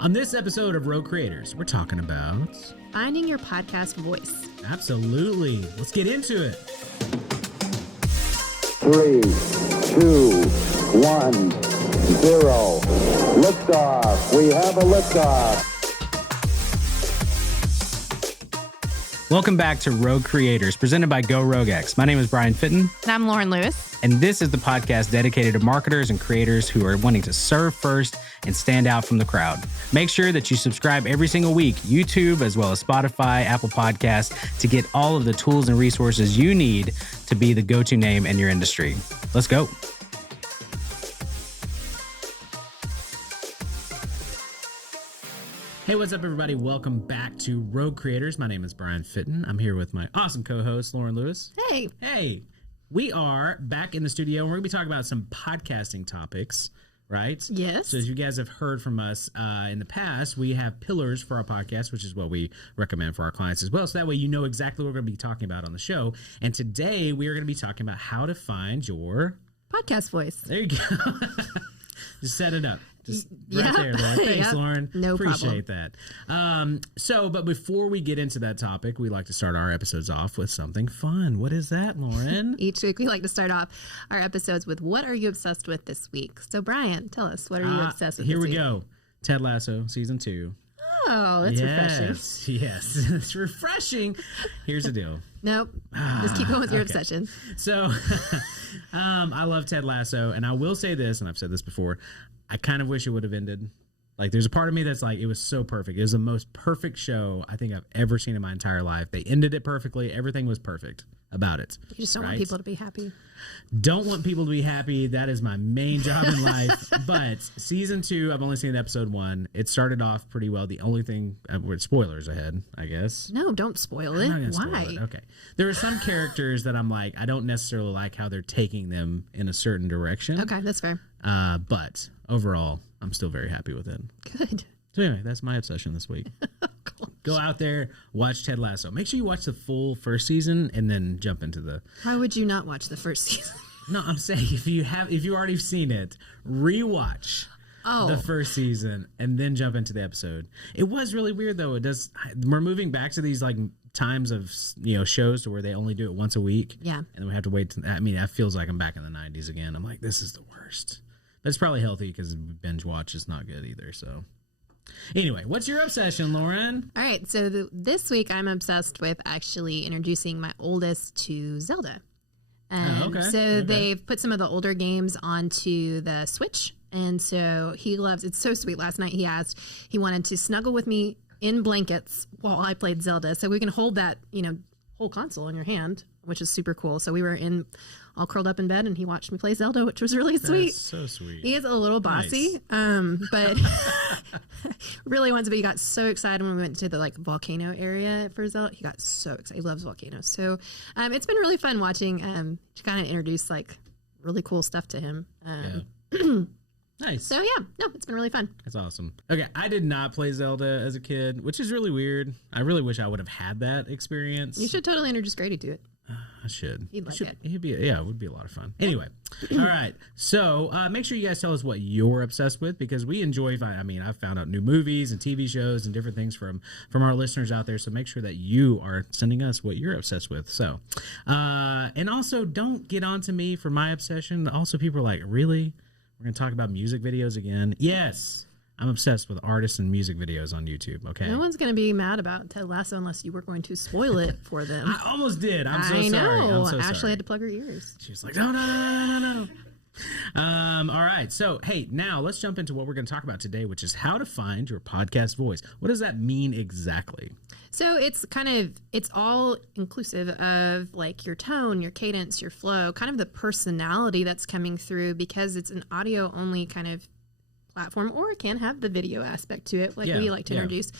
On this episode of Rogue Creators, we're talking about finding your podcast voice. Absolutely. Let's get into it. 3, 2, 1, 0. Liftoff. We have a liftoff. Welcome back to Rogue Creators, presented by Go RogueX. My name is Bryan Fittin. And I'm Loren Lewis. And this is the podcast dedicated to marketers and creators who are wanting to serve first and stand out from the crowd. Make sure that you subscribe every single week, YouTube, as well as Spotify, Apple Podcasts, to get all of the tools and resources you need to be the go-to name in your industry. Let's go. Hey, what's up, everybody? Welcome back to Rogue Creators. My name is Bryan Fittin. I'm here with my awesome co-host, Loren Lewis. Hey. Hey. We are back in the studio, and we're going to be talking about some podcasting topics, right? Yes. So as you guys have heard from us in the past, we have pillars for our podcast, which is what we recommend for our clients as well. So that way you know exactly what we're going to be talking about on the show. And today we are going to be talking about how to find your podcast voice. There you go. Just set it up. Just right there, Lauren. Thanks, Loren. No Appreciate problem. that. But before we get into that topic, we like to start our episodes off with something fun. What is that, Loren? Each week we like to start off our episodes with what are you obsessed with this week? So Bryan, tell us, what are you obsessed with Here this we week? go. Ted Lasso, season 2. Oh, that's refreshing. Yes, it's refreshing. Here's the deal. Nope. Just keep going with your okay. obsession. So I love Ted Lasso, and I will say this, and I've said this before, I kind of wish it would have ended. Like, there's a part of me that's like, it was so perfect. It was the most perfect show I think I've ever seen in my entire life. They ended it perfectly. Everything was perfect about it. You just don't want people to be happy. Don't want people to be happy. That is my main job in life. But season 2, I've only seen episode 1. It started off pretty well. The only thing, with spoilers ahead, I guess. No, don't spoil it. I'm not gonna Why? spoil it. Okay. There are some characters that I'm like, I don't necessarily like how they're taking them in a certain direction. Okay, that's fair. But overall, I'm still very happy with it. Good. So anyway, that's my obsession this week. Go out there, watch Ted Lasso. Make sure you watch the full first season and then jump into the... Why would you not watch the first season? No, I'm saying if you already seen it, rewatch the first season and then jump into the episode. It was really weird though. We're moving back to these like times of shows to where they only do it once a week. Yeah. And we have to wait. That feels like I'm back in the 90s again. I'm like, this is the worst. But it's probably healthy because binge watch is not good either. So anyway, what's your obsession, Loren? All right. So this week I'm obsessed with actually introducing my oldest to Zelda. They've put some of the older games onto the Switch. And so he loves, it's so sweet. Last night he wanted to snuggle with me in blankets while I played Zelda. So we can hold that, whole console in your hand, which is super cool. So we were all curled up in bed and he watched me play Zelda, which was really sweet. That's so sweet. He is a little bossy, but really wants to be. He got so excited when we went to the volcano area for Zelda. He got so excited. He loves volcanoes. So it's been really fun watching to kind of introduce really cool stuff to him. Nice. So yeah, no, it's been really fun. That's awesome. Okay, I did not play Zelda as a kid, which is really weird. I really wish I would have had that experience. You should totally introduce Grady to it. I should. He'd like it. It would be a lot of fun. Anyway, all right. So make sure you guys tell us what you're obsessed with because we enjoy. I've found out new movies and TV shows and different things from our listeners out there. So make sure that you are sending us what you're obsessed with. So, and also don't get on to me for my obsession. Also, people are like, really? We're going to talk about music videos again. Yes. I'm obsessed with artists and music videos on YouTube, okay? No one's going to be mad about Ted Lasso unless you were going to spoil it for them. I almost did. I'm so sorry. I'm so Ashley sorry. had to plug her ears. She was like, no. All right. So, hey, now let's jump into what we're going to talk about today, which is how to find your podcast voice. What does that mean exactly? So it's all inclusive of your tone, your cadence, your flow, kind of the personality that's coming through because it's an audio only kind of platform, or it can have the video aspect to it we like to introduce.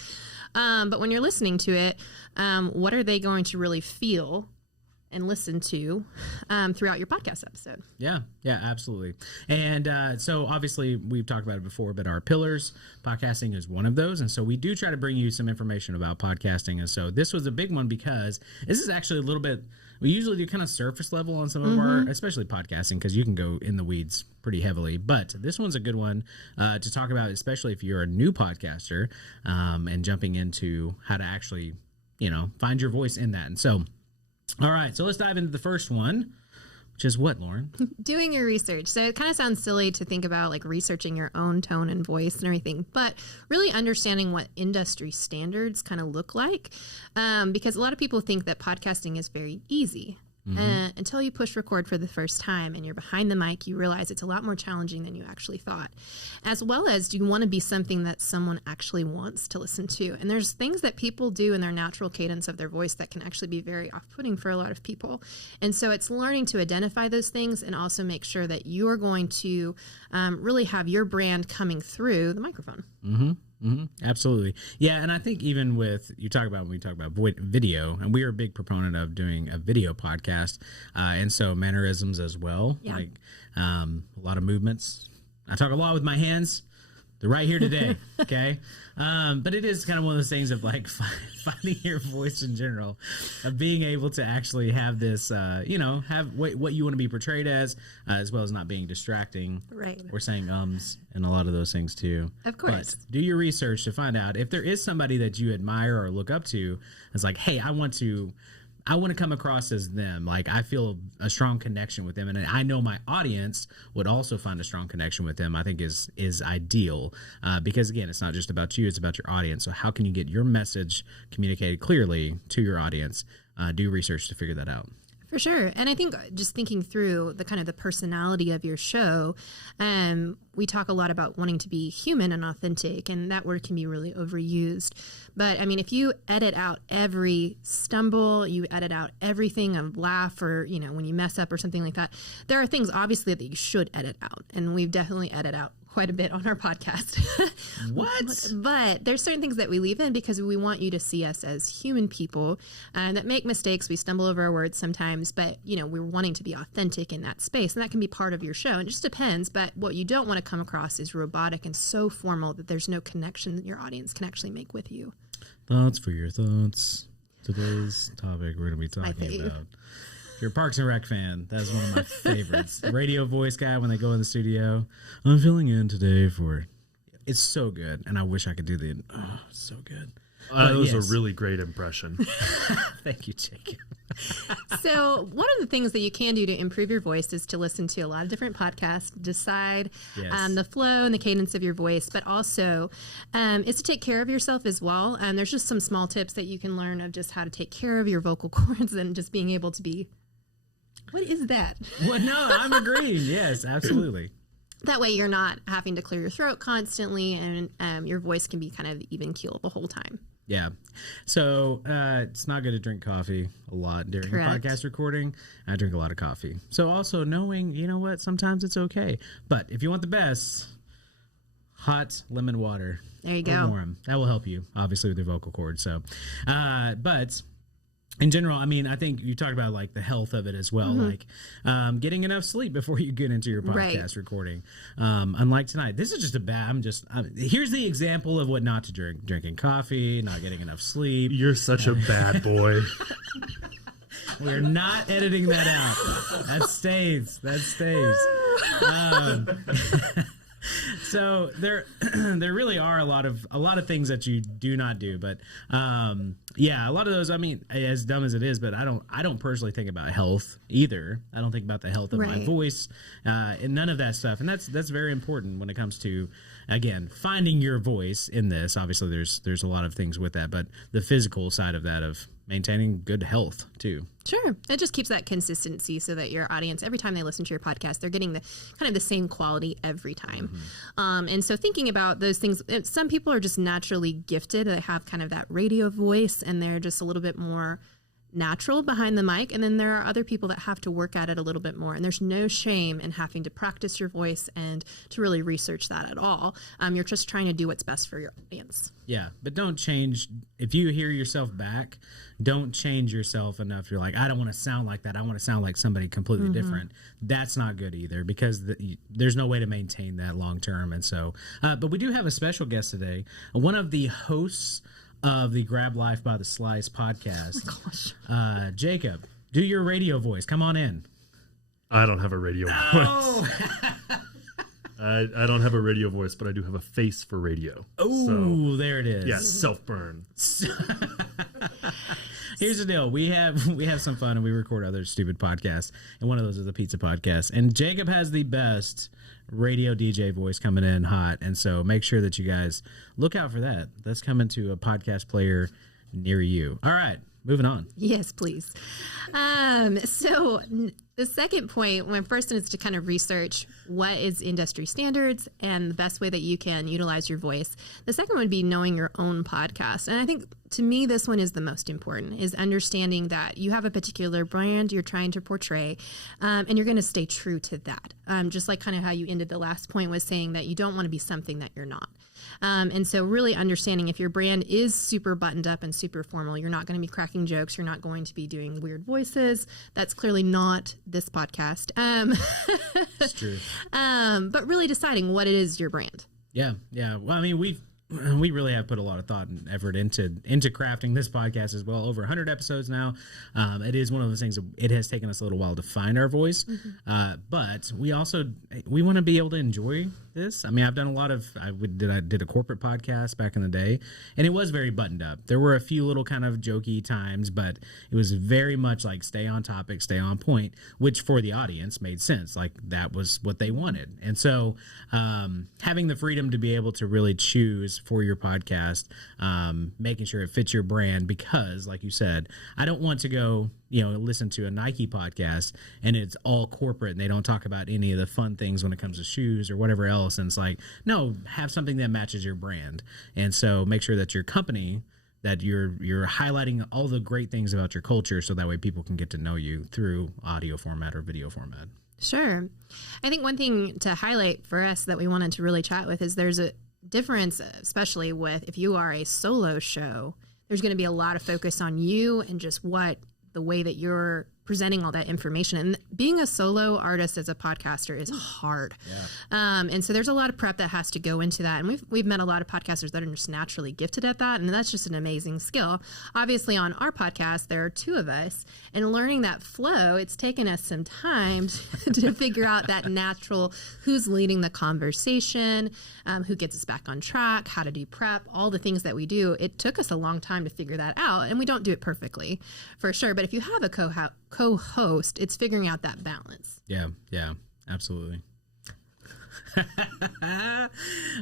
But when you're listening to it, what are they going to really feel and listen to throughout your podcast episode. Yeah, absolutely. And so obviously we've talked about it before, but our pillars, podcasting is one of those. And so we do try to bring you some information about podcasting. And so this was a big one because this is actually a little bit, we usually do kind of surface level on some of our, especially podcasting, because you can go in the weeds pretty heavily. But this one's a good one to talk about, especially if you're a new podcaster and jumping into how to actually, find your voice in that. And so, all right, so let's dive into the first one, which is what, Loren? Doing your research. So it kind of sounds silly to think about like researching your own tone and voice and everything, but really understanding what industry standards kind of look like, because a lot of people think that podcasting is very easy. Until you push record for the first time and you're behind the mic, you realize it's a lot more challenging than you actually thought. As well as you want to be something that someone actually wants to listen to. And there's things that people do in their natural cadence of their voice that can actually be very off-putting for a lot of people. And so it's learning to identify those things and also make sure that you are going to really have your brand coming through the microphone. Absolutely. Yeah. And I think even when we talk about video, and we are a big proponent of doing a video podcast. And so mannerisms as well, like a lot of movements. I talk a lot with my hands. They're right here today. Okay. But it is kind of one of those things of like finding your voice in general, of being able to actually have this, have what you want to be portrayed as well as not being distracting. Right. Or saying and a lot of those things too. Of course. But do your research to find out if there is somebody that you admire or look up to. It's like, hey, I want to come across as them. Like, I feel a strong connection with them, and I know my audience would also find a strong connection with them. I think is ideal because again, it's not just about you; it's about your audience. So, how can you get your message communicated clearly to your audience? Do research to figure that out. For sure. And I think just thinking through the kind of the personality of your show, we talk a lot about wanting to be human and authentic, and that word can be really overused. But I mean, if you edit out every stumble, you edit out everything of laugh or, when you mess up or something like that, there are things obviously that you should edit out. And we've definitely edited out quite a bit on our podcast. What? But there's certain things that we leave in because we want you to see us as human people that make mistakes. We stumble over our words sometimes, but we're wanting to be authentic in that space, and that can be part of your show. And it just depends. But what you don't want to come across is robotic and so formal that there's no connection that your audience can actually make with you. Thoughts for your thoughts. Today's topic we're going to be talking about. If you're a Parks and Rec fan, that's one of my favorites. The radio voice guy when they go in the studio. I'm filling in today for. It's so good, and I wish I could do the. Oh, so good. That was a really great impression. Thank you, Jacob. So one of the things that you can do to improve your voice is to listen to a lot of different podcasts, decide the flow and the cadence of your voice, but also is to take care of yourself as well. And there's just some small tips that you can learn of just how to take care of your vocal cords and just being able to be. What is that? Well, no, I'm agreeing. Yes, absolutely. That way you're not having to clear your throat constantly, and your voice can be kind of even keel the whole time. Yeah. So it's not good to drink coffee a lot during podcast recording. I drink a lot of coffee. So also knowing, sometimes it's okay. But if you want the best, hot lemon water. There you go. Warm. That will help you, obviously, with your vocal cords. So, but in general, I mean, I think you talked about like the health of it as well, like getting enough sleep before you get into your podcast recording. Unlike tonight, this is just here's the example of what not to drink: drinking coffee, not getting enough sleep. You're such a bad boy. We're not editing that out. That stays. So there really are a lot of things that you do not do, but a lot of those. I mean, as dumb as it is, but I don't personally think about health either. I don't think about the health of my voice and none of that stuff, and that's very important when it comes to, again, finding your voice in this. Obviously, there's a lot of things with that, but the physical side of that, of maintaining good health too. Sure. It just keeps that consistency so that your audience, every time they listen to your podcast, they're getting the kind of the same quality every time. And so thinking about those things, some people are just naturally gifted. They have kind of that radio voice, and they're just a little bit more natural behind the mic, and then there are other people that have to work at it a little bit more, and there's no shame in having to practice your voice and to really research that at all. You're just trying to do what's best for your audience. Yeah, but don't change. If you hear yourself back, don't change yourself enough. You're like, I don't want to sound like that. I want to sound like somebody completely different. That's not good either, because there's no way to maintain that long term. And so, but we do have a special guest today, one of the hosts of the Grab Life by the Slice podcast. Oh my gosh. Jacob, do your radio voice. Come on in. I don't have a radio voice. I don't have a radio voice, but I do have a face for radio. Oh, so, there it is. Yeah, self-burn. Here's the deal. We have some fun, and we record other stupid podcasts, and one of those is the pizza podcast. And Jacob has the best radio DJ voice coming in hot, and so make sure that you guys look out for that. That's coming to a podcast player near you. All right, moving on. Yes, please. So the second point, when first is to kind of research what is industry standards and the best way that you can utilize your voice. The second would be knowing your own podcast. And I think to me, this one is the most important, is understanding that you have a particular brand you're trying to portray, and you're going to stay true to that. Just like kind of how you ended the last point was saying that you don't want to be something that you're not. And so really understanding if your brand is super buttoned up and super formal, you're not going to be cracking jokes. You're not going to be doing weird voices. That's clearly not this podcast. It's true. But really deciding what it is your brand. Yeah. Yeah. Well, I mean, we really have put a lot of thought and effort into crafting this podcast as well. Over 100 episodes now. It is one of those things that it has taken us a little while to find our voice. But we want to be able to enjoy this. I mean, I've done a lot of, I did a corporate podcast back in the day, and it was very buttoned up. There were a few little kind of jokey times, but it was very much like stay on topic, stay on point, which for the audience made sense. Like that was what they wanted. And so having the freedom to be able to really choose for your podcast, making sure it fits your brand, because like you said, I don't want to go, listen to a Nike podcast and it's all corporate and they don't talk about any of the fun things when it comes to shoes or whatever else. And it's like, no, have something that matches your brand. And so make sure that your company, that you're highlighting all the great things about your culture, so that way people can get to know you through audio format or video format. Sure. I think one thing to highlight for us that we wanted to really chat with is there's a difference, especially with if you are a solo show, there's going to be a lot of focus on you and just the way that you're presenting all that information. And being a solo artist as a podcaster is hard. Yeah. And so there's a lot of prep that has to go into that. And we've met a lot of podcasters that are just naturally gifted at that. And that's just an amazing skill. Obviously on our podcast, there are two of us, and learning that flow, it's taken us some time to figure out that natural, who's leading the conversation, who gets us back on track, how to do prep, all the things that we do. It took us a long time to figure that out. And we don't do it perfectly for sure. But if you have a co-host, it's figuring out that balance. Yeah, absolutely.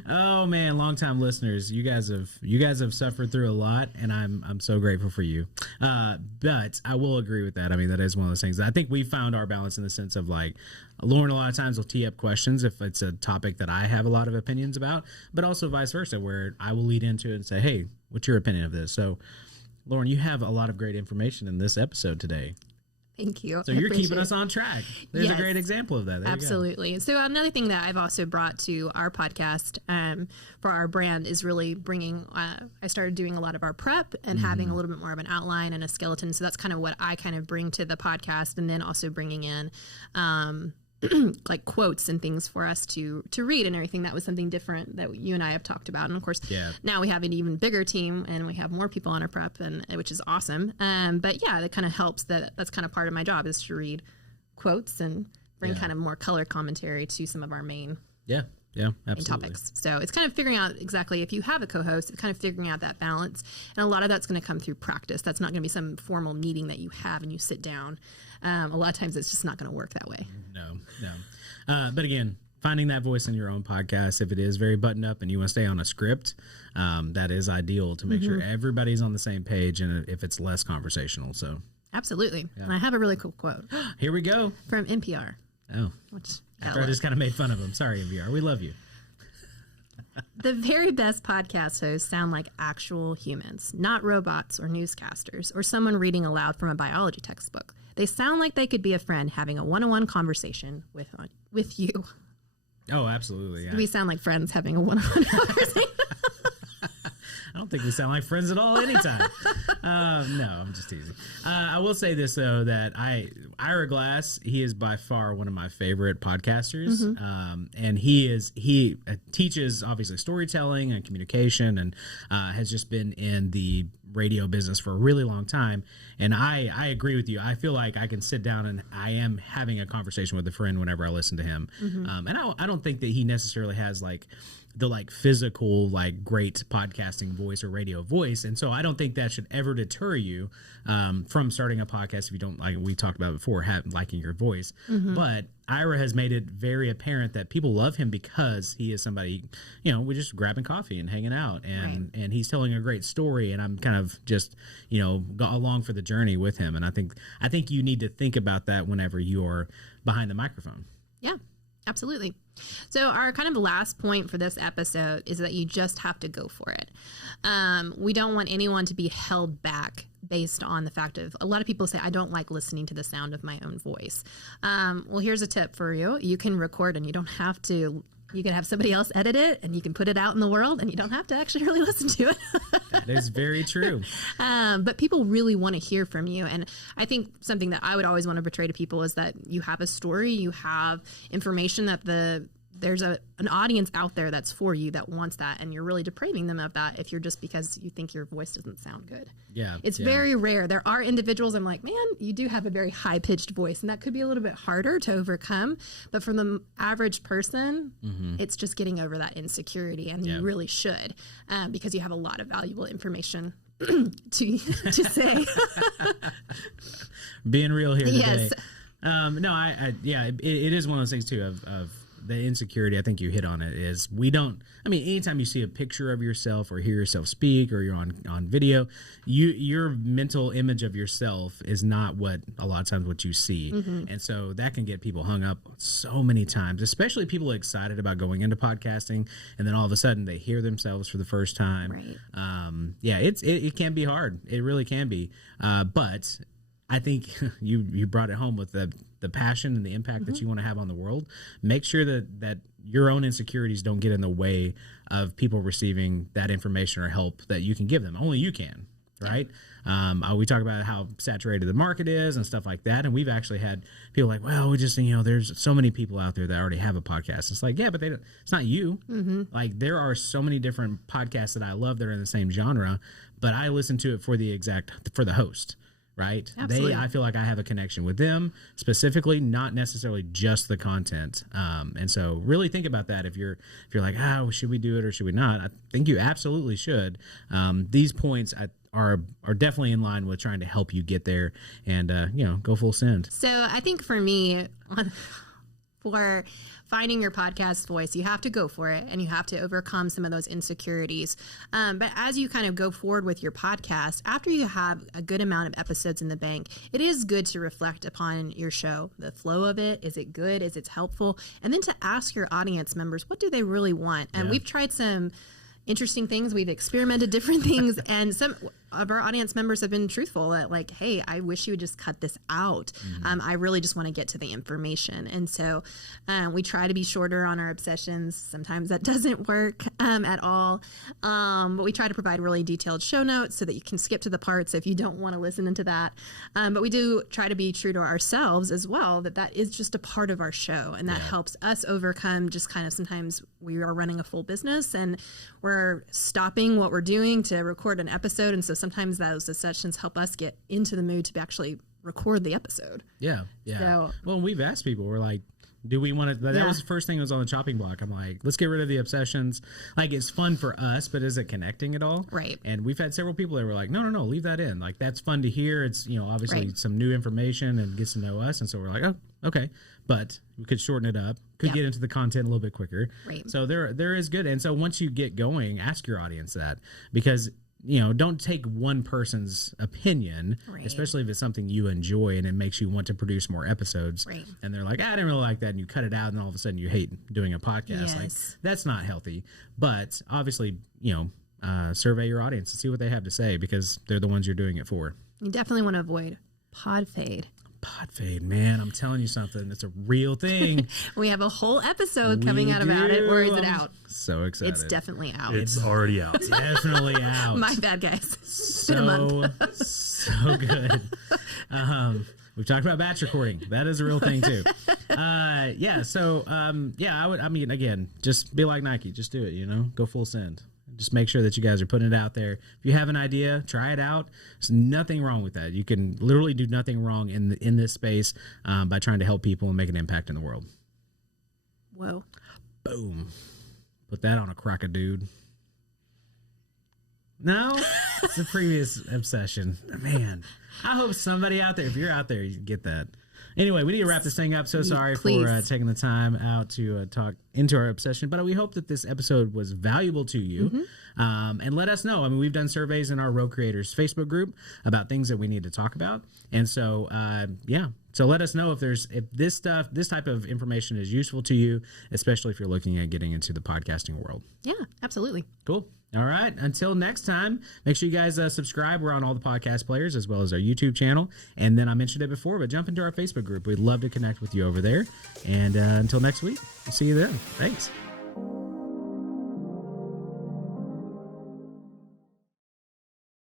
Oh man, longtime listeners, you guys have suffered through a lot, and I'm so grateful for you. But I will agree with that. I mean, that is one of those things. I think we found our balance in the sense of like Loren a lot of times will tee up questions if it's a topic that I have a lot of opinions about, but also vice versa, where I will lead into it and say, hey, what's your opinion of this? So Loren, you have a lot of great information in this episode today. Thank you. So you're keeping us on track. There's a great example of that. There absolutely. So another thing that I've also brought to our podcast for our brand is really bringing, I started doing a lot of our prep and having a little bit more of an outline and a skeleton. So that's kind of what I kind of bring to the podcast, and then also bringing in like quotes and things for us to read and everything. That was something different that you and I have talked about. And of course, now we have an even bigger team and we have more people on our prep, and which is awesome. But yeah, that kind of helps. That's kind of part of my job, is to read quotes and bring kind of more color commentary to some of our main absolutely. Topics. So it's kind of figuring out exactly, if you have a co-host, it's kind of figuring out that balance. And a lot of that's going to come through practice. That's not going to be some formal meeting that you have and you sit down. A lot of times it's just not going to work that way. No. But again, finding that voice in your own podcast, if it is very buttoned up and you want to stay on a script, that is ideal to make sure everybody's on the same page, and if it's less conversational. So absolutely. Yeah. And I have a really cool quote. Here we go. From NPR. Oh. After I just kind of made fun of them. Sorry, NPR. We love you. The very best podcast hosts sound like actual humans, not robots or newscasters or someone reading aloud from a biology textbook. They sound like they could be a friend having a one-on-one conversation with you. Oh, absolutely. Yeah. We sound like friends having a one-on-one conversation. I don't think we sound like friends at all anytime. No, I'm just teasing. I will say this, though, that Ira Glass, he is by far one of my favorite podcasters. And he teaches, obviously, storytelling and communication, and has just been in the radio business for a really long time. And I agree with you. I feel like I can sit down and I am having a conversation with a friend whenever I listen to him. And I don't think that he necessarily has the physical, great podcasting voice or radio voice. And so I don't think that should ever deter you from starting a podcast if you don't, like we talked about before, liking your voice. But Ira has made it very apparent that people love him because he is somebody, we're just grabbing coffee and hanging out, and he's telling a great story, and I'm kind of just, go along for the journey with him. And I think you need to think about that whenever you're behind the microphone. Yeah, absolutely. So our kind of last point for this episode is that you just have to go for it. We don't want anyone to be held back based on the fact of, a lot of people say, I don't like listening to the sound of my own voice. Well, here's a tip for you. You can record, and you don't have to. You can have somebody else edit it, and you can put it out in the world, and you don't have to actually really listen to it. That is very true. But people really want to hear from you. And I think something that I would always want to portray to people is that you have a story, you have information that there's an audience out there that's for you that wants that, and you're really depriving them of that if you're just because you think your voice doesn't sound good. Yeah. It's very rare. There are individuals I'm like, man, you do have a very high-pitched voice, and that could be a little bit harder to overcome. But for the average person, it's just getting over that insecurity, and you really should, because you have a lot of valuable information to say. Being real here today. Yes. No, it is one of those things too of the insecurity. I think you hit on it. Is anytime you see a picture of yourself or hear yourself speak, or you're on video, your mental image of yourself is not what a lot of times what you see. And so that can get people hung up so many times, especially people excited about going into podcasting, and then all of a sudden they hear themselves for the first time. It can be hard. It really can be. But I think you brought it home with the passion and the impact that you want to have on the world. Make sure that your own insecurities don't get in the way of people receiving that information or help that you can give them. Only you can, right? We talk about how saturated the market is and stuff like that. And we've actually had people like, well, we just, there's so many people out there that already have a podcast. It's like, yeah, but it's not you. Like, there are so many different podcasts that I love that are in the same genre, but I listen to it for the host. Right? Absolutely. I feel like I have a connection with them specifically, not necessarily just the content. And so really think about that. If you're like, should we do it or should we not? I think you absolutely should. These points are definitely in line with trying to help you get there and, go full send. So I think for me, for finding your podcast voice, you have to go for it, and you have to overcome some of those insecurities. But as you kind of go forward with your podcast, after you have a good amount of episodes in the bank, it is good to reflect upon your show, the flow of it. Is it good? Is it helpful? And then to ask your audience members, what do they really want? And we've tried some interesting things. We've experimented different things, and some of our audience members have been truthful at like, hey, I wish you would just cut this out. I really just want to get to the information. And so we try to be shorter on our obsessions. Sometimes that doesn't work at all. But we try to provide really detailed show notes so that you can skip to the parts if you don't want to listen into that. But we do try to be true to ourselves as well, that is just a part of our show. And that helps us overcome just kind of, sometimes we are running a full business and we're stopping what we're doing to record an episode. And so sometimes those sessions help us get into the mood to actually record the episode. Yeah. So, well, we've asked people, we're like, do we want to, that was the first thing that was on the chopping block. I'm like, let's get rid of the obsessions. Like, it's fun for us, but is it connecting at all? Right. And we've had several people that were like, no, leave that in. Like, that's fun to hear. It's, obviously some new information and gets to know us. And so we're like, oh, okay. But we could shorten it up, could get into the content a little bit quicker. Right. So there is good. And so once you get going, ask your audience that, because don't take one person's opinion, right. especially if it's something you enjoy and it makes you want to produce more episodes. Right. And they're like, I didn't really like that. And you cut it out and all of a sudden you hate doing a podcast. Yes. Like, that's not healthy. But obviously, survey your audience and see what they have to say because they're the ones you're doing it for. You definitely want to avoid pod fade. Pod fade, man. I'm telling you something. It's a real thing. We have a whole episode coming out about it, or is it out? So excited. It's definitely out. It's already out. Definitely out. My bad, guys. So good. We've talked about batch recording. That is a real thing too. Again, just be like Nike. Just do it, go full send. Just make sure that you guys are putting it out there. If you have an idea, try it out. There's nothing wrong with that. You can literally do nothing wrong in this space by trying to help people and make an impact in the world. Whoa. Boom. Put that on a crock-a-dude. No? It's a previous obsession. Man, I hope somebody out there, if you're out there, you get that. Anyway, we need to wrap this thing up. So sorry for taking the time out to talk into our obsession, but we hope that this episode was valuable to you. Mm-hmm. And let us know. I mean, we've done surveys in our Road Creators Facebook group about things that we need to talk about. And so, so let us know if this type of information is useful to you, especially if you're looking at getting into the podcasting world. Yeah, absolutely. Cool. All right. Until next time, make sure you guys subscribe. We're on all the podcast players as well as our YouTube channel. And then I mentioned it before, but jump into our Facebook group. We'd love to connect with you over there. And until next week, we'll see you then. Thanks.